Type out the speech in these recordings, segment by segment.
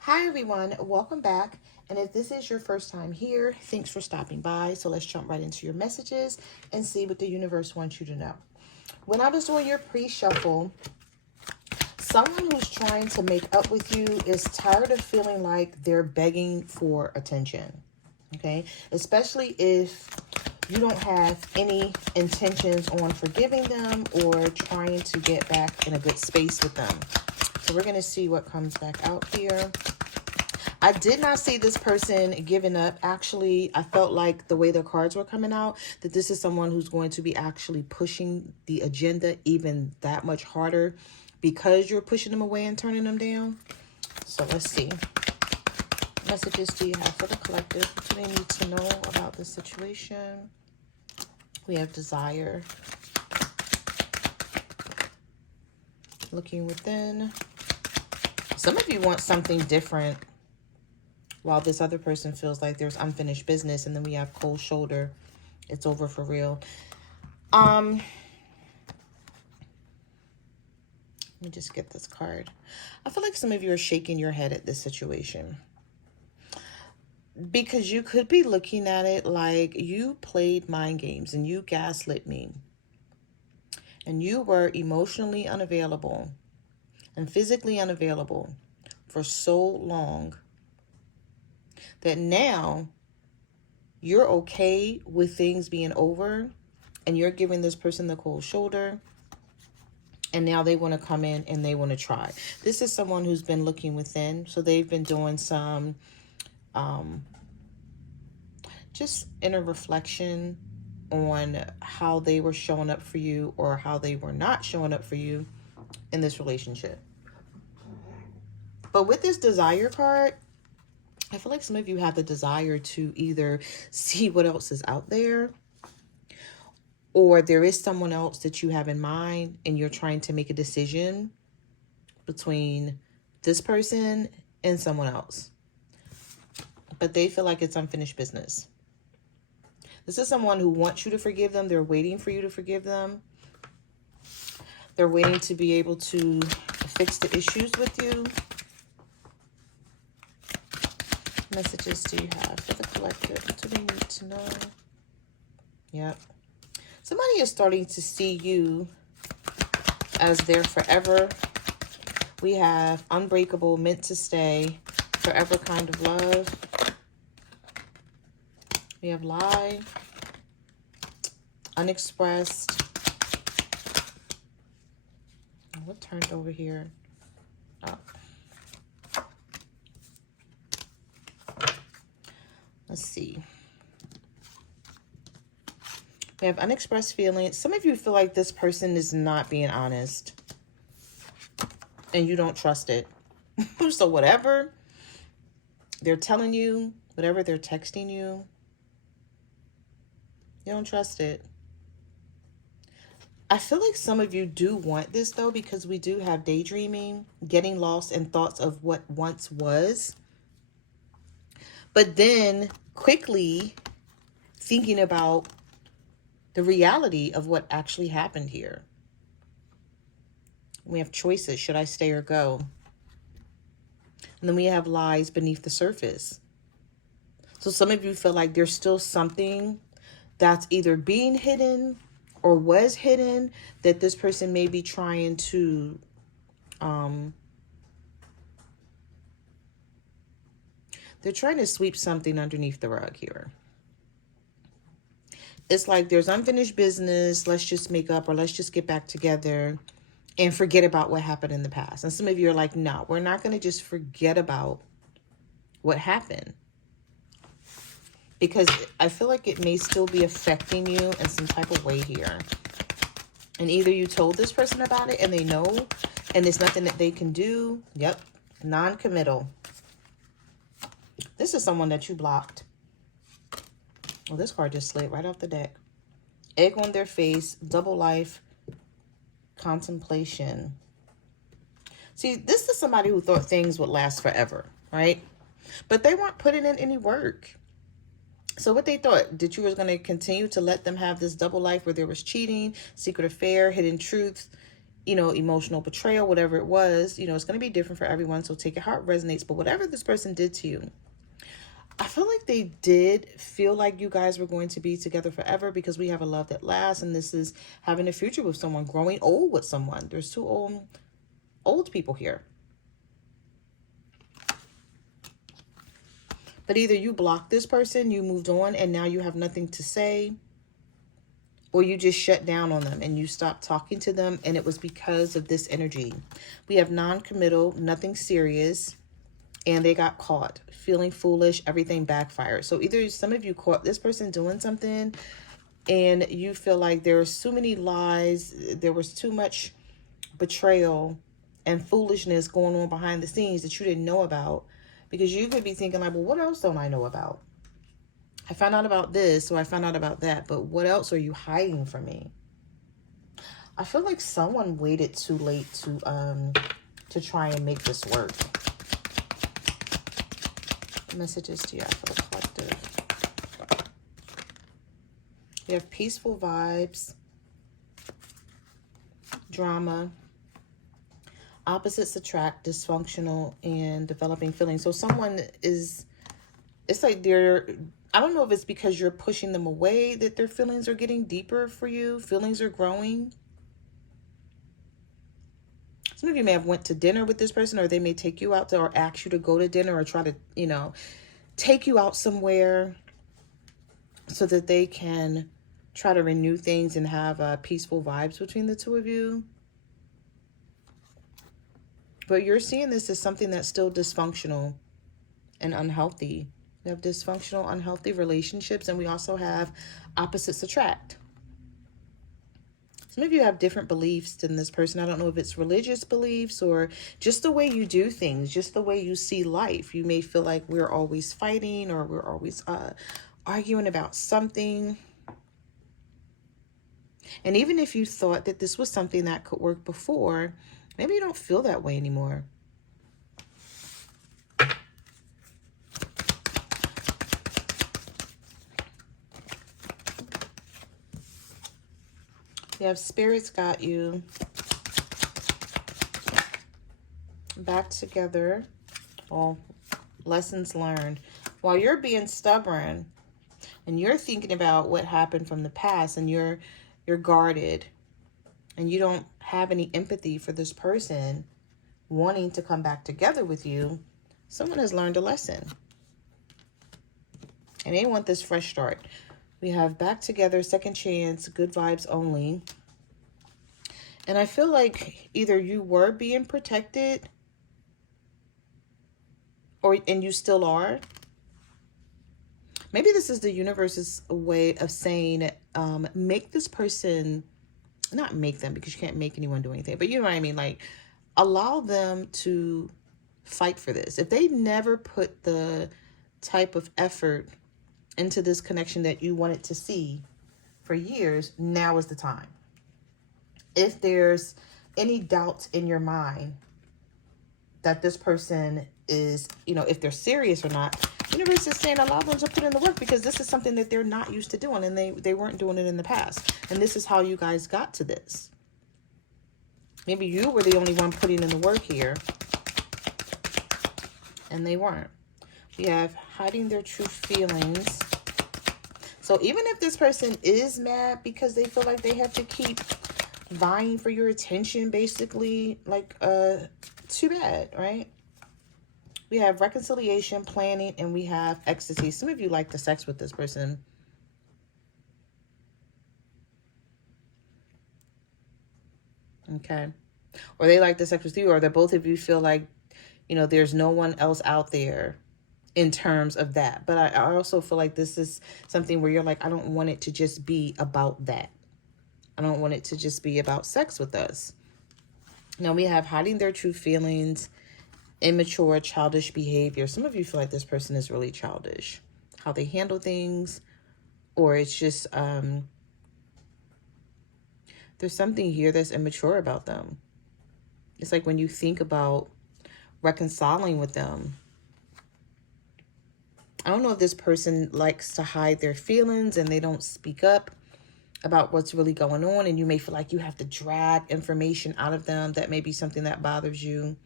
Hi everyone, welcome back. And if this is your first time here, thanks for stopping by. So let's jump right into your messages and see what the universe wants you to know. When I was doing your pre-shuffle, someone who's trying to make up with you is tired of feeling like they're begging for attention. Okay, especially if you don't have any intentions on forgiving them or trying to get back in a good space with them. So we're going to see what comes back out here. I did not see this person giving up. Actually, I felt like the way the cards were coming out, that this is someone who's going to be actually pushing the agenda even that much harder because you're pushing them away and turning them down. So let's see. Messages do you have for the collective? What do they need to know about this situation? We have desire. Looking within. Some of you want something different, while this other person feels like there's unfinished business. And then we have cold shoulder. It's over for real. Let me just get this card. I feel like some of you are shaking your head at this situation, because you could be looking at it like you played mind games and you gaslit me. And you were emotionally unavailable and physically unavailable for so long that now you're okay with things being over and you're giving this person the cold shoulder. And now they want to come in and they want to try. This is someone who's been looking within. So they've been doing some just inner reflection on how they were showing up for you or how they were not showing up for you in this relationship. But with this desire card, I feel like some of you have the desire to either see what else is out there, or there is someone else that you have in mind and you're trying to make a decision between this person and someone else. But they feel like it's unfinished business. This is someone who wants you to forgive them. They're waiting for you to forgive them. They're waiting to be able to fix the issues with you. Messages do you have for the collective? What do they need to know? Yep. Somebody is starting to see you as their forever. We have unbreakable, meant to stay, forever kind of love. We have lie, unexpressed. What turned over here? Oh. Let's see. We have unexpressed feelings. Some of you feel like this person is not being honest and you don't trust it. So whatever they're telling you, whatever they're texting you, you don't trust it. I feel like some of you do want this though, because we do have daydreaming, getting lost in thoughts of what once was, but then quickly thinking about the reality of what actually happened here. We have choices. Should I stay or go? And then we have lies beneath the surface. So some of you feel like there's still something that's either being hidden or was hidden that this person may be trying to they're trying to sweep something underneath the rug here. It's like there's unfinished business. Let's just make up, or let's just get back together and forget about what happened in the past. And some of you are like, no, we're not going to just forget about what happened, because I feel like it may still be affecting you in some type of way here. And either you told this person about it and they know, and there's nothing that they can do. Yep. Non-committal. This is someone that you blocked. Well, this card just slid right off the deck. Egg on their face, double life, contemplation. See, this is somebody who thought things would last forever, right? But they weren't putting in any work. So what they thought, that you was going to continue to let them have this double life where there was cheating, secret affair, hidden truth, emotional betrayal, whatever it was, it's going to be different for everyone. So take it how it resonates. But whatever this person did to you, I feel like they did feel like you guys were going to be together forever, because we have a love that lasts. And this is having a future with someone, growing old with someone. There's two old people here. But either you blocked this person, you moved on, and now you have nothing to say, or you just shut down on them and you stopped talking to them, and it was because of this energy. We have non-committal, nothing serious, and they got caught feeling foolish. Everything backfired. So either some of you caught this person doing something and you feel like there's so many lies, there was too much betrayal and foolishness going on behind the scenes that you didn't know about, because you could be thinking like, well, what else don't I know about? I found out about this, or I found out about that, but what else are you hiding from me? I feel like someone waited too late to try and make this work. Messages to you for the collective. You have peaceful vibes, drama, opposites attract, dysfunctional, and developing feelings. So someone is, it's like I don't know if it's because you're pushing them away that their feelings are getting deeper for you. Feelings are growing. Some of you may have went to dinner with this person, or they may take you out to, or ask you to go to dinner, or try to, take you out somewhere so that they can try to renew things and have peaceful vibes between the two of you. But you're seeing this as something that's still dysfunctional and unhealthy. We have dysfunctional, unhealthy relationships, and we also have opposites attract. Some of you have different beliefs than this person. I don't know if it's religious beliefs or just the way you do things, just the way you see life. You may feel like we're always fighting, or we're always arguing about something. And even if you thought that this was something that could work before, maybe you don't feel that way anymore. You have spirits got you back together. Well, lessons learned. While you're being stubborn and you're thinking about what happened from the past, and you're guarded and you don't have any empathy for this person wanting to come back together with you, someone has learned a lesson. And they want this fresh start. We have back together, second chance, good vibes only. And I feel like either you were being protected, and you still are. Maybe this is the universe's way of saying, make this person, not make them, because you can't make anyone do anything, but you know what I mean? Like, allow them to fight for this. If they never put the type of effort into this connection that you wanted to see for years, now is the time. If there's any doubt in your mind that this person is, if they're serious or not, the universe is saying allow them to put in the work, because this is something that they're not used to doing, and they weren't doing it in the past. And this is how you guys got to this. Maybe you were the only one putting in the work here, and they weren't. We have hiding their true feelings. So even if this person is mad because they feel like they have to keep vying for your attention, basically, like, too bad, right? We have reconciliation, planning, and we have ecstasy. Some of you like the sex with this person. Okay. Or they like the sex with you, or that both of you feel like, there's no one else out there in terms of that. But I also feel like this is something where you're like, I don't want it to just be about that. I don't want it to just be about sex with us. Now we have hiding their true feelings, immature, childish behavior. Some of you feel like this person is really childish. How they handle things, or it's just, there's something here that's immature about them. It's like when you think about reconciling with them, I don't know if this person likes to hide their feelings and they don't speak up, about what's really going on, and you may feel like you have to drag information out of them. That may be something that bothers you.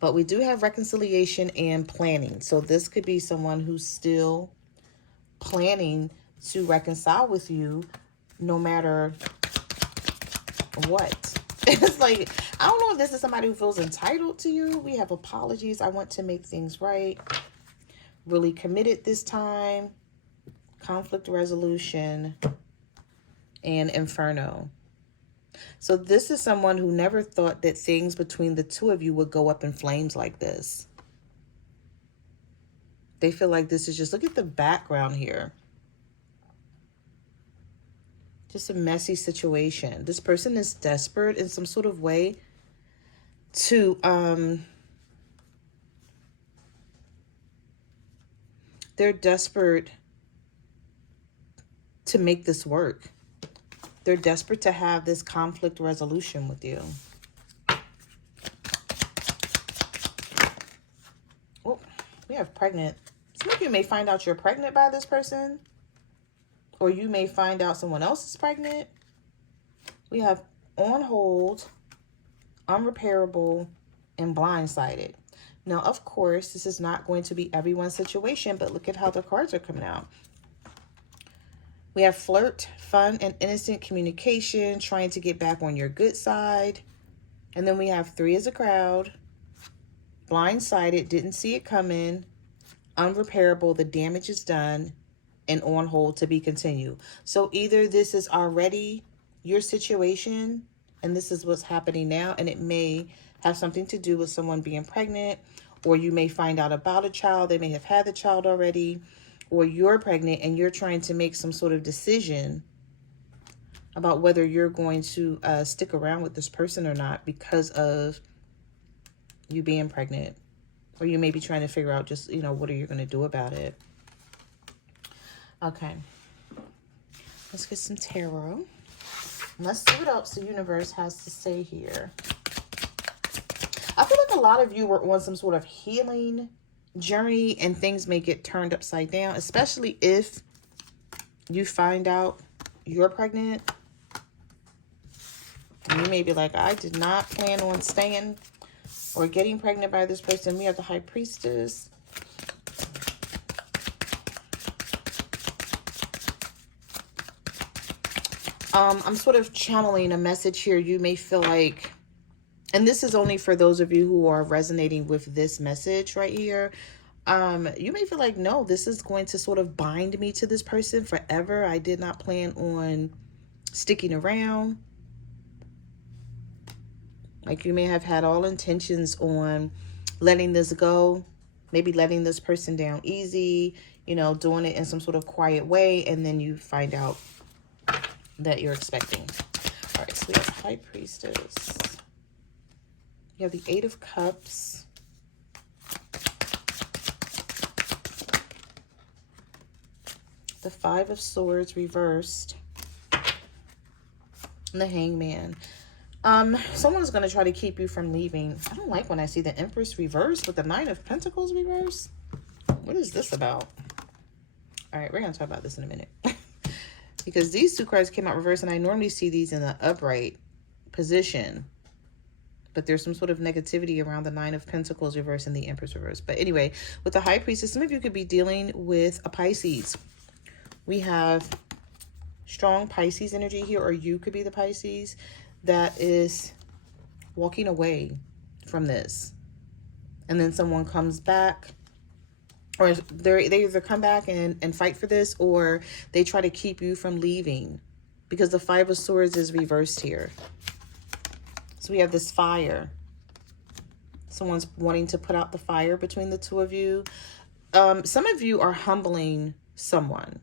But we do have reconciliation and planning. So this could be someone who's still planning to reconcile with you no matter what. It's like, I don't know if this is somebody who feels entitled to you. We have apologies. I want to make things right. Really committed this time. Conflict resolution. And Inferno. So this is someone who never thought that things between the two of you would go up in flames like this. They feel like this is just, look at the background here. Just a messy situation. This person is desperate in some sort of way to, they're desperate to make this work. They're desperate to have this conflict resolution with you. Oh, we have pregnant. Some of you may find out you're pregnant by this person. Or you may find out someone else is pregnant. We have on hold, unrepairable, and blindsided. Now, of course, this is not going to be everyone's situation, but look at how the cards are coming out. We have flirt, fun, and innocent communication, trying to get back on your good side. And then we have 3 as a crowd, blindsided, didn't see it coming, unrepairable, the damage is done, and on hold to be continued. So either this is already your situation, and this is what's happening now, and it may have something to do with someone being pregnant, or you may find out about a child. They may have had the child already, or you're pregnant and you're trying to make some sort of decision about whether you're going to stick around with this person or not because of you being pregnant. Or you may be trying to figure out just, you know, what are you going to do about it? Okay. Let's get some tarot. Let's see what else the universe has to say here. I feel like a lot of you were on some sort of healing journey and things may get turned upside down, especially if you find out you're pregnant. And you may be like, I did not plan on staying or getting pregnant by this person. We have the High Priestess. I'm sort of channeling a message here. You may feel like, and this is only for those of you who are resonating with this message right here. You may feel like, no, this is going to sort of bind me to this person forever. I did not plan on sticking around. Like you may have had all intentions on letting this go, maybe letting this person down easy, you know, doing it in some sort of quiet way. And then you find out that you're expecting. All right, so we have the High Priestess. You have the 8 of Cups. The 5 of Swords reversed. And the Hangman. Someone's going to try to keep you from leaving. I don't like when I see the Empress reversed with the 9 of Pentacles reversed. What is this about? All right, we're going to talk about this in a minute. Because these 2 cards came out reversed, and I normally see these in the upright position. But there's some sort of negativity around the 9 of Pentacles reverse and the Empress reverse. But anyway, with the High Priestess, some of you could be dealing with a Pisces. We have strong Pisces energy here, or you could be the Pisces that is walking away from this. And then someone comes back, or they either come back and fight for this, or they try to keep you from leaving because the 5 of Swords is reversed here. So we have this fire. Someone's wanting to put out the fire between the 2 of you. Some of you are humbling someone.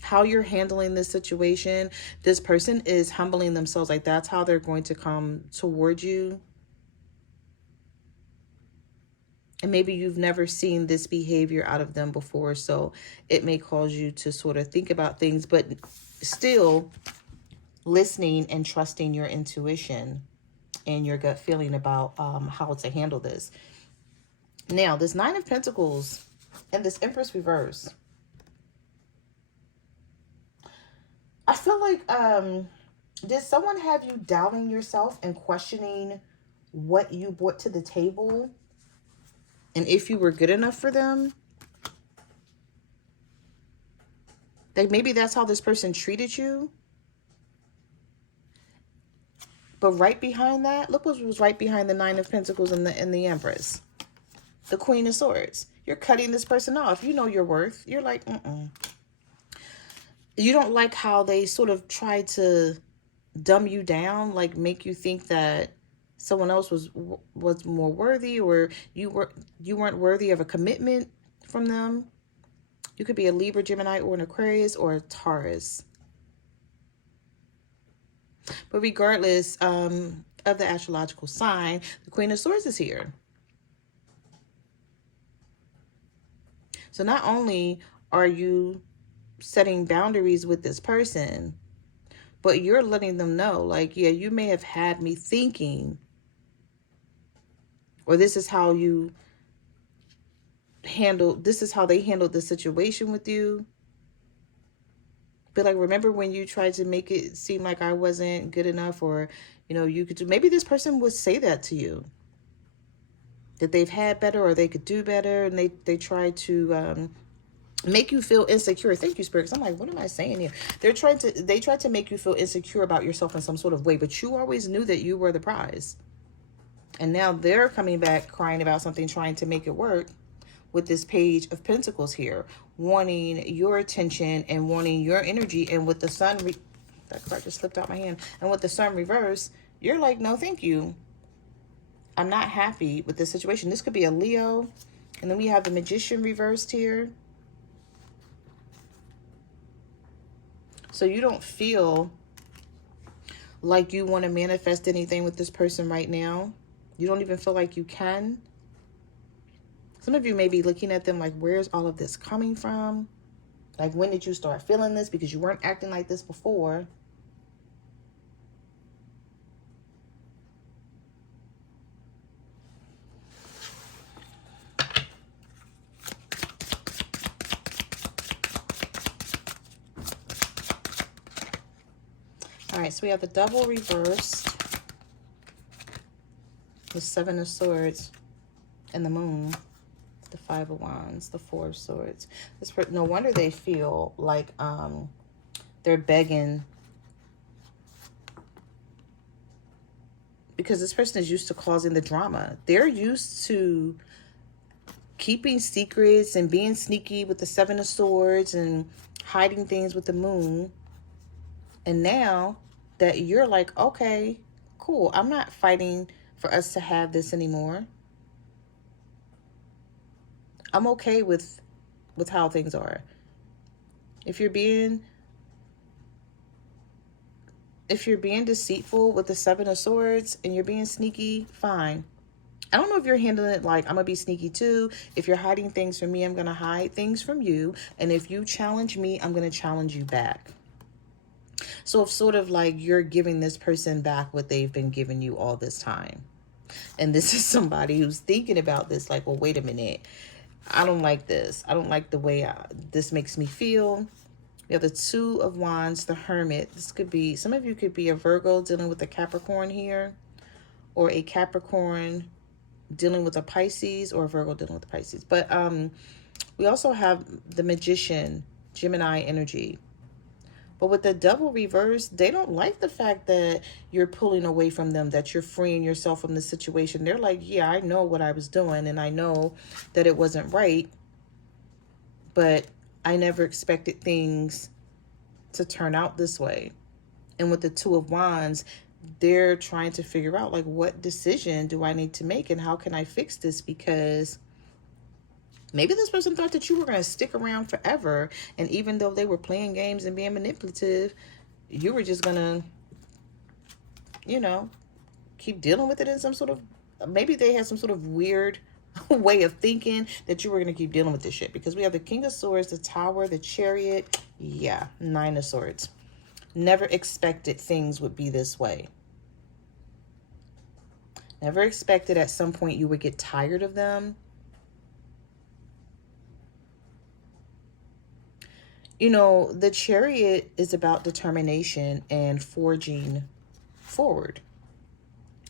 How you're handling this situation, this person is humbling themselves. Like that's how they're going to come toward you. And maybe you've never seen this behavior out of them before. So it may cause you to sort of think about things, but still listening and trusting your intuition and your gut feeling about how to handle this. Now, this 9 of Pentacles and this Empress reverse. I feel like, did someone have you doubting yourself and questioning what you brought to the table and if you were good enough for them? Like maybe that's how this person treated you. But right behind that, look what was right behind the Nine of Pentacles and the Empress. The Queen of Swords. You're cutting this person off. You know your worth. You're like, You don't like how they sort of try to dumb you down, like make you think that someone else was more worthy, or you weren't worthy of a commitment from them. You could be a Libra, Gemini, or an Aquarius, or a Taurus. But regardless of the astrological sign, the Queen of Swords is here. So not only are you setting boundaries with this person, but you're letting them know, like, yeah, you may have had me thinking, or this is how they handled the situation with you. But like, remember when you tried to make it seem like I wasn't good enough, or, you could do, maybe this person would say that to you, that they've had better or they could do better. And they try to, make you feel insecure. Thank you, Spirit. 'Cause I'm like, what am I saying here? They tried to make you feel insecure about yourself in some sort of way, but you always knew that you were the prize. And now they're coming back crying about something, trying to make it work with this Page of Pentacles here, wanting your attention and wanting your energy. And with the Sun, that card just slipped out my hand. And with the Sun reverse, you're like, no, thank you. I'm not happy with this situation. This could be a Leo. And then we have the Magician reversed here. So you don't feel like you want to manifest anything with this person right now. You don't even feel like you can. Some of you may be looking at them like, where's all of this coming from? Like, when did you start feeling this? Because you weren't acting like this before. All right, so we have the Devil reversed, the Seven of Swords, and the Moon, the Five of Wands, the Four of Swords. No wonder they feel like they're begging, because this person is used to causing the drama. They're used to keeping secrets and being sneaky with the Seven of Swords and hiding things with the Moon. And now that you're like, okay, cool, I'm not fighting for us to have this anymore. I'm okay with how things are. If you're being deceitful with the Seven of Swords and you're being sneaky, fine. I don't know if you're handling it like, I'm going to be sneaky too. If you're hiding things from me, I'm going to hide things from you. And if you challenge me, I'm going to challenge you back. So it's sort of like you're giving this person back what they've been giving you all this time. And this is somebody who's thinking about this like, well, wait a minute. I don't like this. I don't like the way this makes me feel. We have the Two of Wands, the Hermit. This could be, some of you could be a Virgo dealing with a Capricorn here, or a Capricorn dealing with a Pisces, or a Virgo dealing with a Pisces. But we also have the Magician, Gemini energy. But with the Devil reverse, they don't like the fact that you're pulling away from them, that you're freeing yourself from the situation. They're like, yeah, I know what I was doing, and I know that it wasn't right, but I never expected things to turn out this way. And with the Two of Wands, they're trying to figure out, like, what decision do I need to make, and how can I fix this? Because maybe this person thought that you were going to stick around forever. And even though they were playing games and being manipulative, you were just going to, keep dealing with it in some sort of, maybe they had some sort of weird way of thinking that you were going to keep dealing with this shit. Because we have the King of Swords, the Tower, the Chariot. Yeah, Nine of Swords. Never expected things would be this way. Never expected at some point you would get tired of them. You know, the Chariot is about determination and forging forward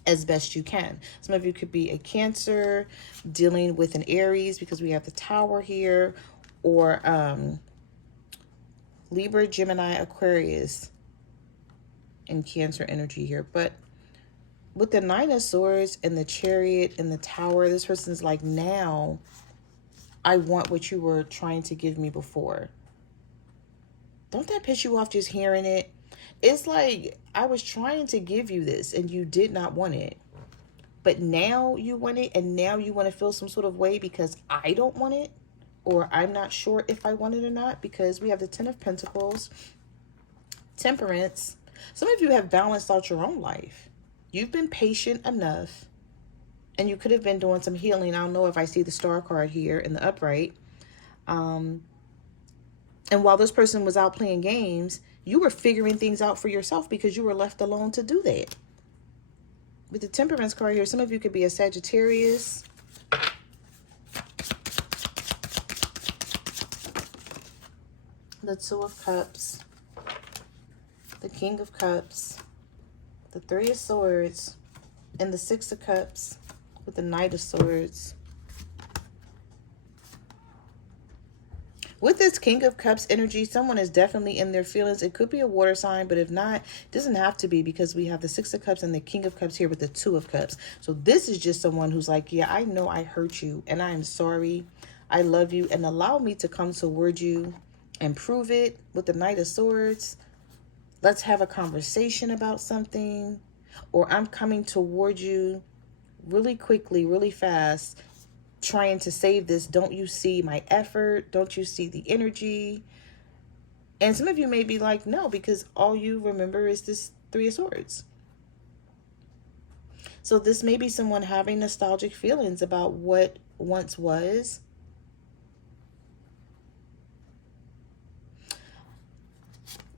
as best you can. Some of you could be a Cancer dealing with an Aries because we have the Tower here, or Libra, Gemini, Aquarius, and Cancer energy here. But with the Nine of Swords and the Chariot and the Tower, this person's like, now I want what you were trying to give me before. Don't that piss you off just hearing it? It's like, I was trying to give you this and you did not want it. But now you want it, and now you want to feel some sort of way because I don't want it, or I'm not sure if I want it or not, because we have the Ten of Pentacles, Temperance. Some of you have balanced out your own life. You've been patient enough, and you could have been doing some healing. I don't know if I see the Star card here in the upright. And while this person was out playing games, you were figuring things out for yourself because you were left alone to do that. With the Temperance card here, some of you could be a Sagittarius. The Two of Cups. The King of Cups. The Three of Swords. And the Six of Cups with the Knight of Swords. With this King of Cups energy, someone is definitely in their feelings. It could be a water sign, but if not, it doesn't have to be, because we have the Six of Cups and the King of Cups here with the Two of Cups. So this is just someone who's like, yeah, I know I hurt you and I am sorry. I love you, and allow me to come toward you and prove it with the Knight of Swords. Let's have a conversation about something, or I'm coming toward you really quickly, really fast, trying to save this. Don't you see my effort? Don't you see the energy? And some of you may be like, no, because all you remember is this Three of Swords. So this may be someone having nostalgic feelings about what once was.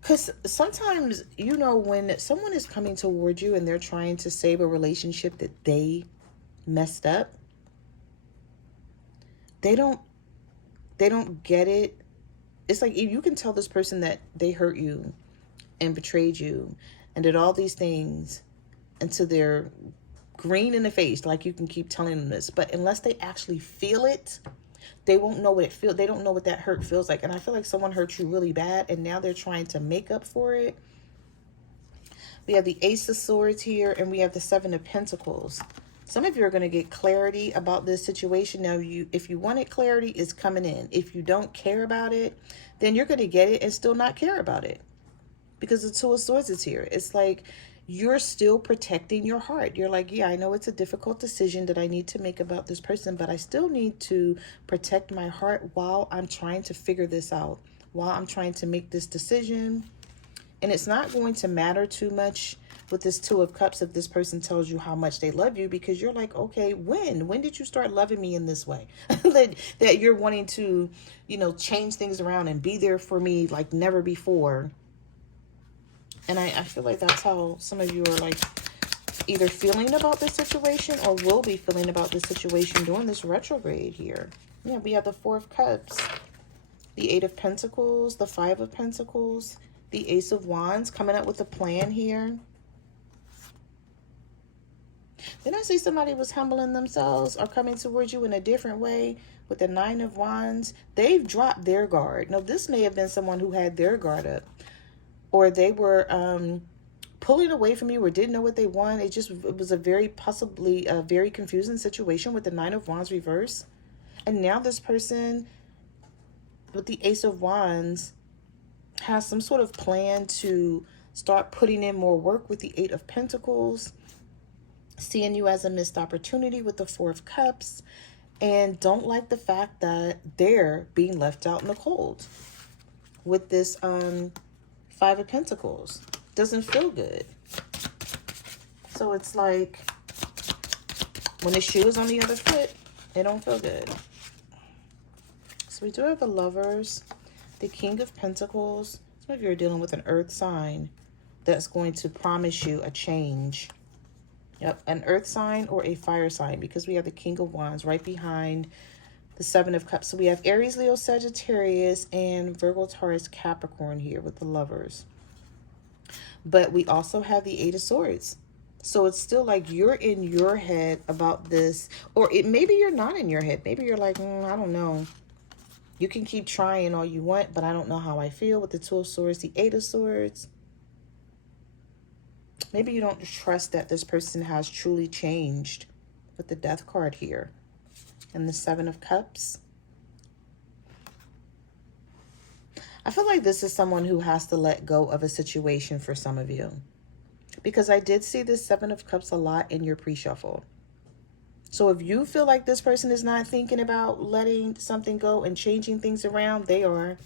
Because sometimes, you know, when someone is coming toward you and they're trying to save a relationship that they messed up, they don't get it. It's like, you can tell this person that they hurt you and betrayed you and did all these things until they're green in the face, like you can keep telling them this, but unless they actually feel it, they won't know what it feels. They don't know what that hurt feels like. And I feel like someone hurt you really bad, and now they're trying to make up for it. We have the Ace of Swords here, and we have the Seven of Pentacles. Some of you are going to get clarity about this situation. Now, if you wanted clarity, it's coming in. If you don't care about it, then you're going to get it and still not care about it. Because the Two of Swords is here. It's like you're still protecting your heart. You're like, yeah, I know it's a difficult decision that I need to make about this person, but I still need to protect my heart while I'm trying to figure this out, while I'm trying to make this decision. And it's not going to matter too much with this Two of Cups if this person tells you how much they love you, because you're like, okay, when did you start loving me in this way? that you're wanting to, you know, change things around and be there for me like never before. And I feel like that's how some of you are like either feeling about this situation or will be feeling about this situation during this retrograde here. Yeah, we have the Four of Cups, the Eight of Pentacles, the Five of Pentacles, the Ace of Wands, coming up with a plan here. Didn't I say somebody was humbling themselves or coming towards you in a different way with the Nine of Wands? They've dropped their guard. Now, this may have been someone who had their guard up, or they were pulling away from you or didn't know what they want. It was a possibly a very confusing situation with the Nine of Wands reverse. And now this person with the Ace of Wands has some sort of plan to start putting in more work with the Eight of Pentacles, seeing you as a missed opportunity with the Four of Cups, and don't like the fact that they're being left out in the cold with this Five of Pentacles. Doesn't feel good. So it's like when the shoe is on the other foot, it don't feel good. So we do have the Lovers, the King of Pentacles. Some of you are dealing with an earth sign that's going to promise you a change. Yep, an earth sign or a fire sign, because we have the King of Wands right behind the Seven of Cups. So we have Aries, Leo, Sagittarius, and Virgo, Taurus, Capricorn here with the Lovers. But we also have the Eight of Swords. So it's still like you're in your head about this. Or maybe you're not in your head. Maybe you're like, I don't know. You can keep trying all you want, but I don't know how I feel with the Two of Swords, the Eight of Swords. Maybe you don't trust that this person has truly changed with the Death card here. And the Seven of Cups. I feel like this is someone who has to let go of a situation for some of you. Because I did see this Seven of Cups a lot in your pre-shuffle. So if you feel like this person is not thinking about letting something go and changing things around, they are.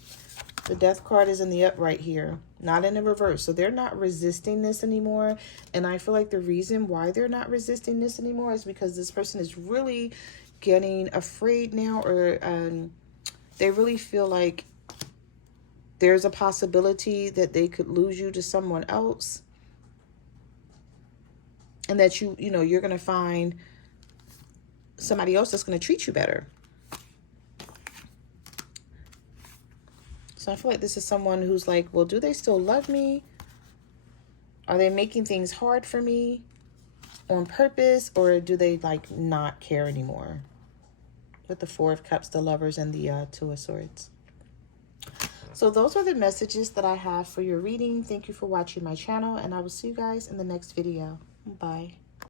The Death card is in the upright here, not in the reverse. So they're not resisting this anymore. And I feel like the reason why they're not resisting this anymore is because this person is really getting afraid now, or they really feel like there's a possibility that they could lose you to someone else. And that you're going to find somebody else that's going to treat you better. So I feel like this is someone who's like, well, do they still love me? Are they making things hard for me on purpose? Or do they like not care anymore? With the Four of Cups, the Lovers, and the Two of Swords. So those are the messages that I have for your reading. Thank you for watching my channel, and I will see you guys in the next video. Bye.